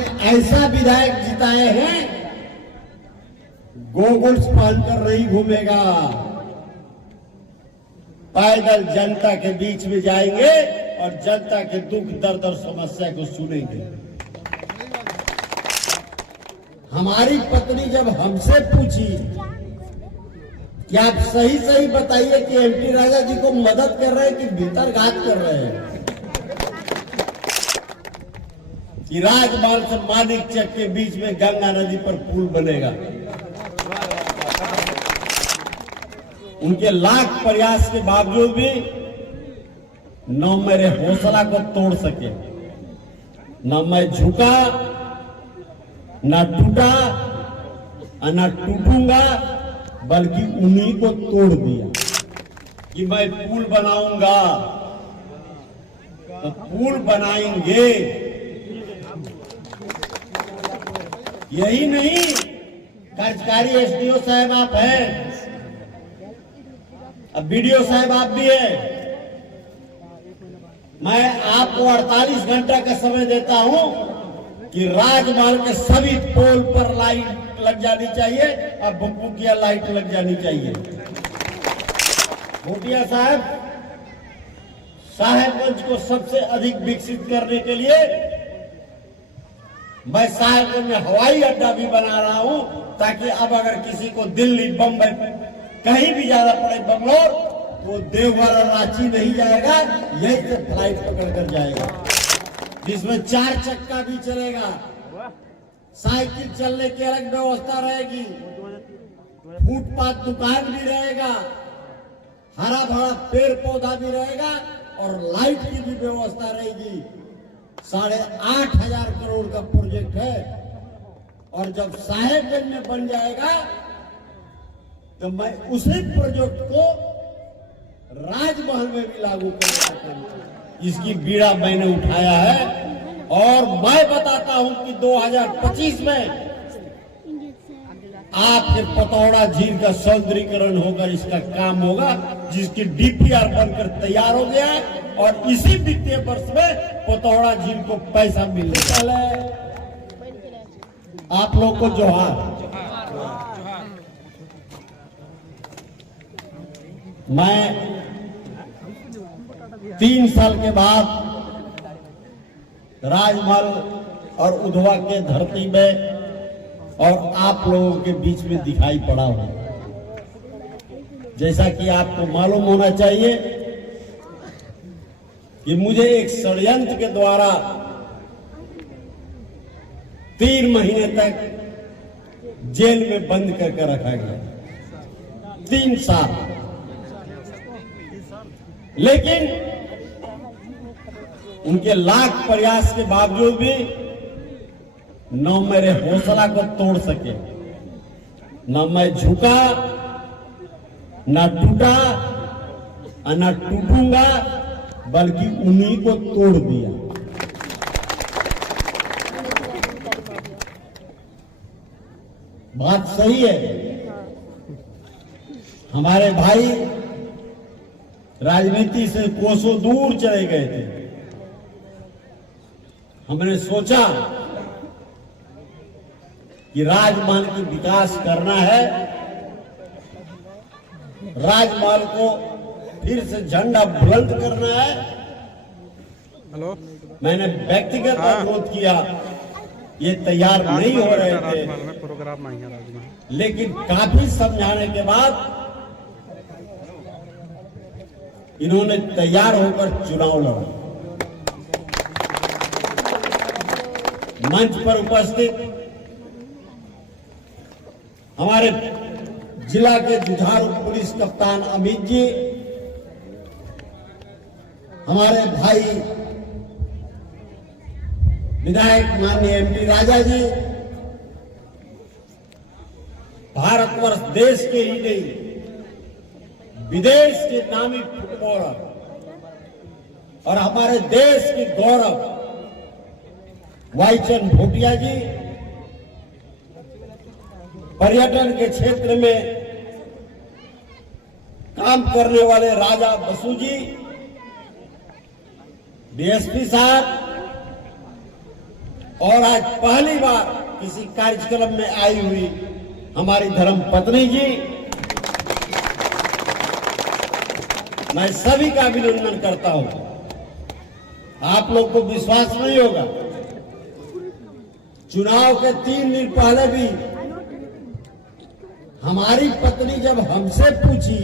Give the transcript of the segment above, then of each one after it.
आपने ऐसा विधायक जिताए हैं, गोगल्स पहनकर नहीं घूमेगा, पैदल जनता के बीच में जाएंगे और जनता के दुख दर्द और समस्या को सुनेंगे। हमारी पत्नी जब हमसे पूछी कि आप सही सही बताइए कि एमपी राजा जी को मदद कर रहे हैं कि भीतर घात कर रहे हैं, कि राजमहल से मानिक चक के बीच में गंगा नदी पर पुल बनेगा, उनके लाख प्रयास के बावजूद भी न मेरे हौसला को तोड़ सके, न मैं झुका, न टूटा और न टूटूंगा, बल्कि उन्हीं को तोड़ दिया कि मैं पुल बनाऊंगा। तो पुल बनाएंगे, यही नहीं, कार्यकारी एसडीओ साहब आप हैं, अब बीडीओ साहब आप भी है। मैं आपको 48 घंटा का समय देता हूं कि राजमहल के सभी पोल पर लाइट लग जानी चाहिए और भुकभुकिया लाइट लग जानी चाहिए। भोटिया साहब, साहेबगंज को सबसे अधिक विकसित करने के लिए मैं साहेबगंज में हवाई अड्डा भी बना रहा हूं, ताकि अब अगर किसी को दिल्ली, बंबई कहीं भी जाना पड़े, बंगलोर, तो देवघर और रांची नहीं जाएगा, यही से फ्लाइट पकड़ कर जाएगा, जिसमें 4 चक्का भी चलेगा, साइकिल चलने की अलग व्यवस्था रहेगी, फुटपाथ दुकान भी रहेगा, हरा भरा पेड़ पौधा भी रहेगा और लाइट की भी व्यवस्था रहेगी। 8,500 करोड़ का प्रोजेक्ट है और जब साहेबगंज में बन जाएगा तो मैं उसी प्रोजेक्ट को राजमहल में भी लागू करूंगा। इसकी बीड़ा मैंने उठाया है और मैं बताता हूं कि 2025 में आपके पतौड़ा झील का सौंदर्यीकरण होगा, इसका काम होगा, जिसकी डीपीआर बनकर तैयार हो गया है और इसी वित्तीय वर्ष में पतौड़ा झील को पैसा मिलने वाला है। आप लोग को जोहार। मैं 3 साल के बाद राजमहल और उधवा के धरती में और आप लोगों के बीच में दिखाई पड़ा हूं। जैसा कि आपको मालूम होना चाहिए कि मुझे एक षड्यंत्र के द्वारा 3 महीने तक जेल में बंद करके रखा गया, 3 साल। लेकिन उनके लाख प्रयास के बावजूद भी न मेरे हौसला को तोड़ सके, न मैं झुका, न टूटा और न टूटूंगा, बल्कि उन्हीं को तोड़ दिया। बात सही है। हमारे भाई राजनीति से कोसों दूर चले गए थे। हमने सोचा कि राजमहल की विकास करना है, राजमहल को फिर से झंडा बुलंद करना है। हेलो, मैंने व्यक्तिगत अनुरोध किया, ये तैयार नहीं हो रहे थे, प्रोग्राम नहीं है राजमहल, लेकिन काफी समझाने के बाद इन्होंने तैयार होकर चुनाव लड़ा। मंच पर उपस्थित हमारे जिला के जुझारू पुलिस कप्तान अमित जी, हमारे भाई विधायक माननीय एमपी राजा जी, भारतवर्ष देश के ही नहीं विदेश के नामी फुटबॉलर और हमारे देश के गौरव भाईचंद भोटिया जी, पर्यटन के क्षेत्र में काम करने वाले राजा बसु जी, डीएसपी साहब, और आज पहली बार किसी कार्यक्रम में आई हुई हमारी धर्म पत्नी जी, मैं सभी का अभिनंदन करता हूं। आप लोग को विश्वास नहीं होगा, चुनाव के 3 दिन पहले भी हमारी पत्नी जब हमसे पूछी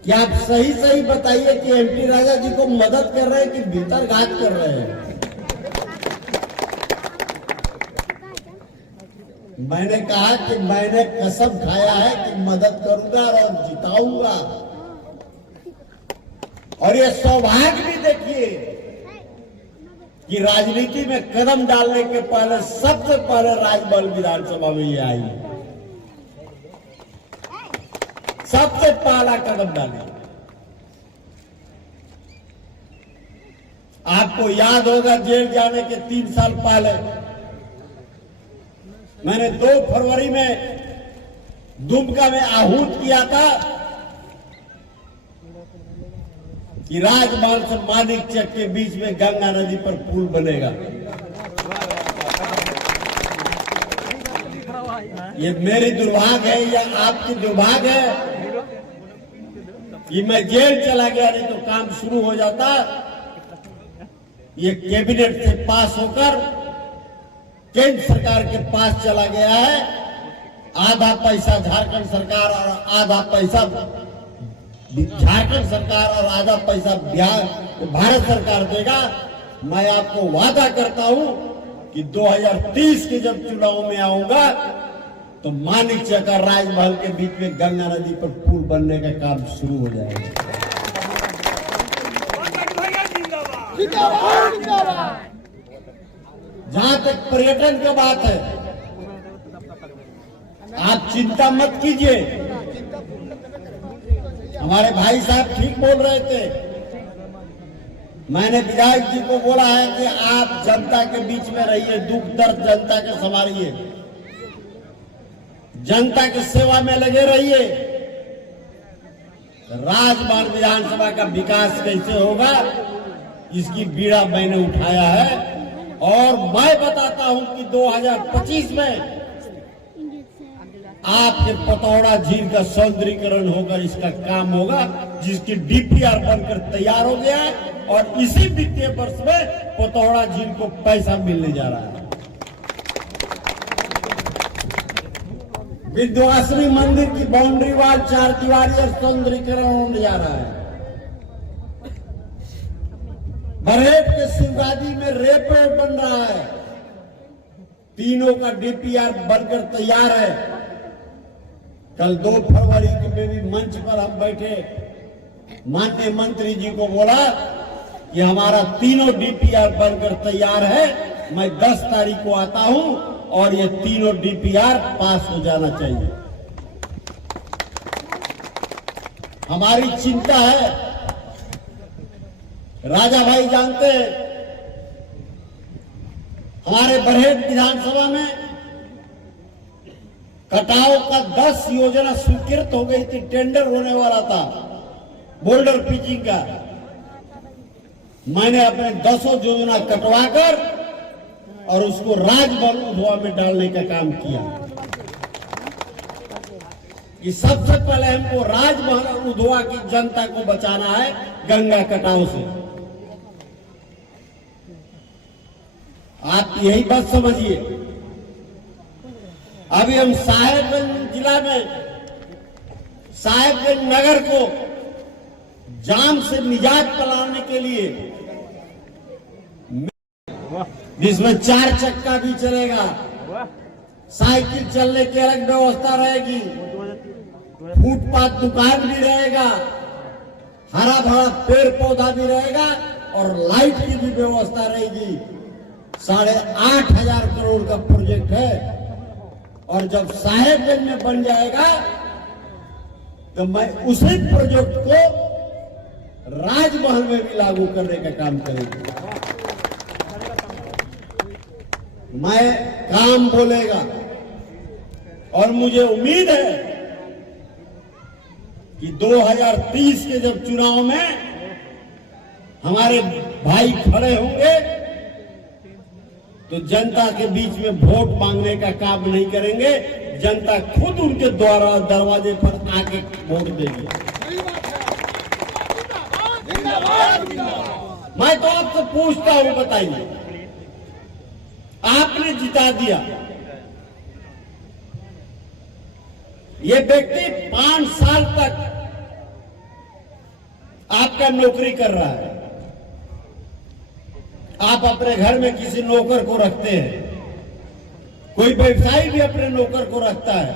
कि आप सही सही बताइए कि एमपी राजा जी को मदद कर रहे हैं कि भीतर घात कर रहे हैं, मैंने कहा कि मैंने कसम खाया है कि मदद करूंगा और जिताऊंगा। और ये सौभाग्य भी देखिए कि राजनीति में कदम डालने के पहले सबसे पहले राजमहल विधानसभा में ये आई, सबसे पहला कदम डाले। आपको याद होगा जेल जाने के 3 साल पहले मैंने 2 फरवरी में दुमका में आहूत किया था कि राजमहल से मानिक चक के बीच में गंगा नदी पर पुल बनेगा। ये मेरी दुर्भाग्य है या आपकी दुर्भाग्य है कि मैं जेल चला गया, नहीं तो काम शुरू हो जाता। ये कैबिनेट से पास होकर केंद्र सरकार के पास चला गया है। आधा पैसा झारखंड सरकार और आधा पैसा झारखंड सरकार और आधा पैसा बिहार भारत सरकार देगा। मैं आपको वादा करता हूं कि 2030 के जब चुनाव में आऊंगा तो मानिक चक और राजमहल के बीच में गंगा नदी पर पुल बनने का काम शुरू हो जाएगा। जहां तक पर्यटन की बात है, आप चिंता मत कीजिए। हमारे भाई साहब ठीक बोल रहे थे। मैंने विधायक जी को बोला है कि आप जनता के बीच में रहिए, दुख दर्द जनता के संभालिए, जनता की सेवा में लगे रहिए। राजमहल विधानसभा का विकास कैसे होगा, इसकी बीड़ा मैंने उठाया है। और मैं बताता हूं कि 2025 में आपके पतौड़ा झील का सौंदर्यीकरण होकर इसका काम होगा, जिसकी डीपीआर बनकर तैयार हो गया है और इसी वित्तीय वर्ष में पतौड़ा झील को पैसा मिलने जा रहा है। विंध्यवासिनी मंदिर की बाउंड्री वाल 4 दीवारी और सौंदर्यीकरण होने जा रहा है। बरहेट के शिवगादी में रेपवेड बन रहा है, तीनों का डीपीआर बनकर तैयार है। कल 2 फरवरी के भी मंच पर हम बैठे, माननीय मंत्री जी को बोला कि हमारा तीनों डीपीआर बनकर तैयार है, मैं 10 तारीख को आता हूं और ये तीनों डीपीआर पास हो जाना चाहिए। हमारी चिंता है, राजा भाई जानते हैं, हमारे बरहेट विधानसभा में कटाव का 10 योजना स्वीकृत हो गई थी, टेंडर होने वाला था बोल्डर पिचिंग का। मैंने अपने 10 योजना कटवाकर और उसको राजमहल उधवा में डालने का काम किया कि सबसे पहले हमको राजमहल उधवा की जनता को बचाना है गंगा कटाव से। आप यही बात समझिए। अभी हम साहेबगंज जिला में साहेबगंज नगर को जाम से निजात दिलाने के लिए, जिसमें 4 चक्का भी चलेगा, साइकिल चलने की अलग व्यवस्था रहेगी, फुटपाथ दुकान भी रहेगा, हरा भरा पेड़ पौधा भी रहेगा और लाइट की भी व्यवस्था रहेगी। 8,500 करोड़ का प्रोजेक्ट है और जब साहेबगंज में बन जाएगा तो मैं उसी प्रोजेक्ट को राजमहल में भी लागू करने का काम करेंगे। मैं काम बोलेगा और मुझे उम्मीद है कि 2030 के जब चुनाव में हमारे भाई खड़े होंगे तो जनता के बीच में वोट मांगने का काम नहीं करेंगे, जनता खुद उनके द्वारा दरवाजे पर आके वोट देगी। मैं तो आपसे पूछता हूं, बताइए, आपने जिता दिया, ये व्यक्ति 5 साल तक आपका नौकरी कर रहा है, आप अपने घर में किसी नौकर को रखते हैं, कोई व्यवसायी भी अपने नौकर को रखता है,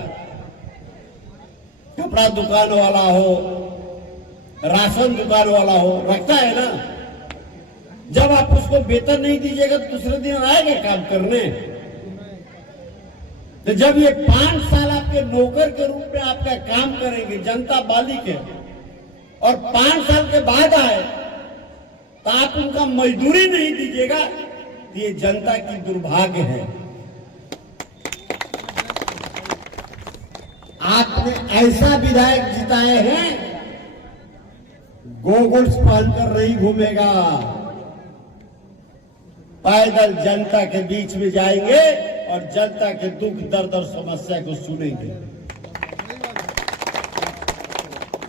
कपड़ा दुकान वाला हो, राशन दुकान वाला हो, रखता है ना। जब आप उसको वेतन नहीं दीजिएगा तो दूसरे दिन आएगा काम करने। तो जब ये 5 साल आपके नौकर के रूप में आपका काम करेंगे, जनता मालिक है, और 5 साल के बाद आए तो आप उनका मजदूरी नहीं दीजिएगा, तो ये जनता की दुर्भाग्य है। आपने ऐसा विधायक जिताए हैं, गोगल्स पहनकर नहीं घूमेगा, पैदल जनता के बीच में जाएंगे और जनता के दुख दर्द और समस्या को सुनेंगे।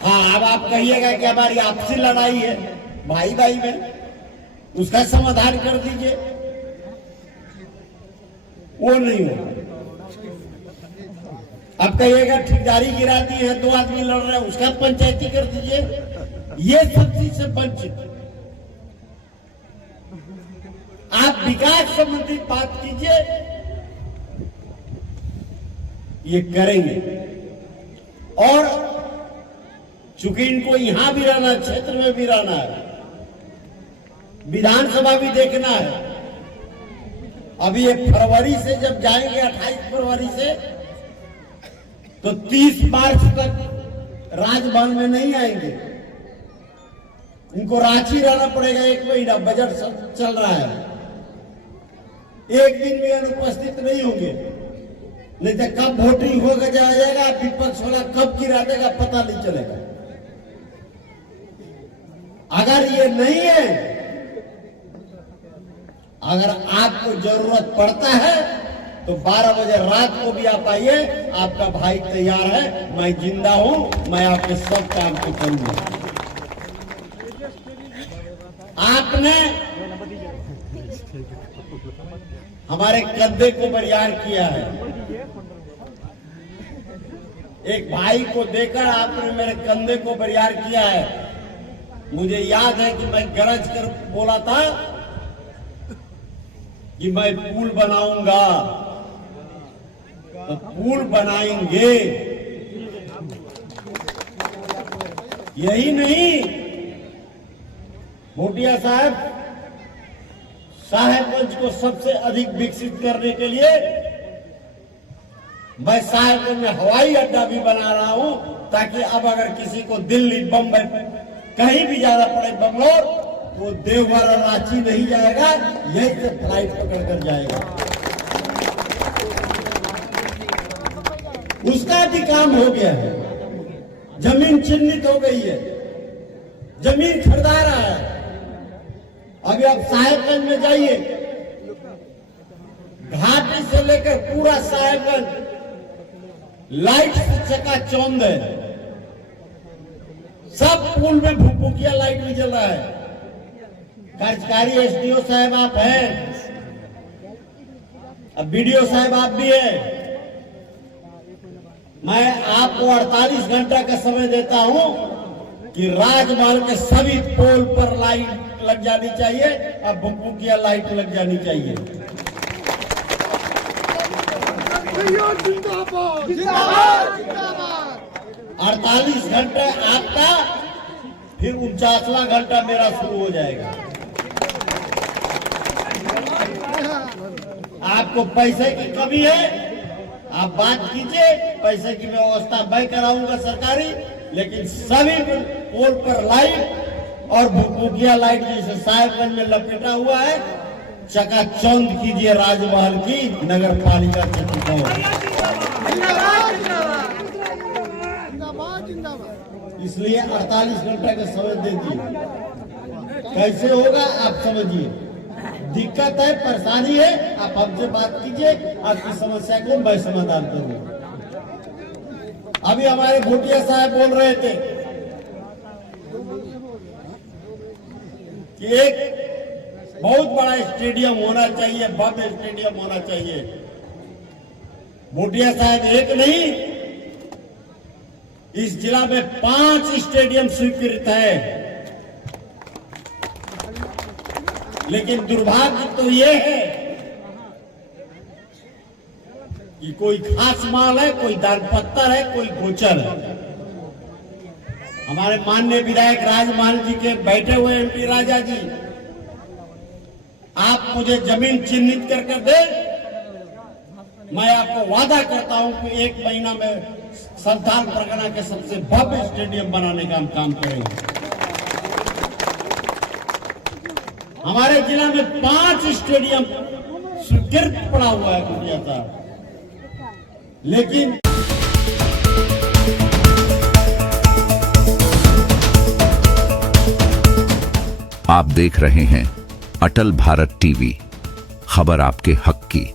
हाँ, अब आप कहिएगा कि हमारी आपसी लड़ाई है, भाई भाई में, उसका समाधान कर दीजिए, वो नहीं होगा। अब कहिएगा ठेकेदारी गिराती है, 2 आदमी लड़ रहे हैं, उसका पंचायती कर दीजिए। ये सब चीज से वंचित। आप विकास संबंधी बात कीजिए, ये करेंगे। और चूंकि इनको यहां भी रहना, क्षेत्र में भी रहना है, विधानसभा भी देखना है। अभी ये फरवरी से जब जाएंगे, 28 फरवरी से, तो 30 मार्च तक राजभवन में नहीं आएंगे, इनको रांची रहना पड़ेगा 1 महीना। बजट चल रहा है, एक दिन भी अनुपस्थित नहीं होंगे, नहीं तो कब वोटिंग होगा जाएगा, विपक्ष वाला कब गिरा देगा पता नहीं चलेगा। अगर ये नहीं है, अगर आपको जरूरत पड़ता है तो 12 बजे रात को भी आप आइए, आपका भाई तैयार है, मैं जिंदा हूं, मैं आपके सब काम को करूंगा। आपने हमारे कंधे को बरियार किया है, एक भाई को देकर आपने मेरे कंधे को बरियार किया है। मुझे याद है कि मैं गरज कर बोला था कि मैं पुल बनाऊंगा, तो पुल बनाएंगे। यही नहीं, भोटिया साहेबगंज को सबसे अधिक विकसित करने के लिए मैं साहेबगंज में हवाई अड्डा भी बना रहा हूं, ताकि अब अगर किसी को दिल्ली, बंबई कहीं भी जाना पड़े, बंगलोर, वो देवघर और रांची नहीं जाएगा, यहीं से फ्लाइट पकड़ कर जाएगा। उसका भी काम हो गया है, जमीन चिन्हित हो गई है, जमीन खरीदा रहा है। अभी आप साहेबगंज में जाइए, घाटी से लेकर पूरा साहेबगंज लाइट से चकाचौंध है, सब पुल में भुकभुकिया लाइट भी जल रहा है। कार्यकारी एसडीओ साहब आप हैं, अब बीडीओ साहब आप भी हैं। मैं आपको 48 घंटा का समय देता हूं कि राजमार्ग के सभी पोल पर लाइट लग जानी चाहिए और भुकभुकिया लाइट लग जानी चाहिए। 48 घंटे आपका, फिर 49वां घंटा मेरा शुरू हो जाएगा। आपको पैसे की कमी है, आप बात कीजिए, पैसे की व्यवस्था मैं कराऊंगा सरकारी, लेकिन सभी पोल पर लाइट और भुकभुकिया लाइट जैसे साहेबगंज में लपेटा हुआ है, चकाचौंध कीजिए राजमहल की नगर पालिका के। इसलिए 48 घंटे का समय दे दिए। कैसे होगा आप समझिए। दिक्कत है, परेशानी है, आप हमसे बात कीजिए, आपकी समस्या को मैं समाधान करूंगा। अभी हमारे भूटिया साहब बोल रहे थे कि एक बहुत बड़ा स्टेडियम होना चाहिए, भव्य स्टेडियम होना चाहिए। भूटिया साहब एक नहीं, इस जिला में 5 स्टेडियम स्वीकृत है। लेकिन दुर्भाग्य तो ये है कि कोई खास माल है, कोई दानपत्तर है, कोई गोचर है। हमारे माननीय विधायक राजमहल जी के बैठे हुए एमपी राजा जी, आप मुझे जमीन चिन्हित कर दे, मैं आपको वादा करता हूं कि 1 महीना में संथाल परगना के सबसे भव्य स्टेडियम बनाने का हम काम करेंगे। हमारे जिला में 5 स्टेडियम स्वीकृत पड़ा हुआ है भूटिया साहब, लेकिन आप देख रहे हैं अटल भारत टीवी, खबर आपके हक की।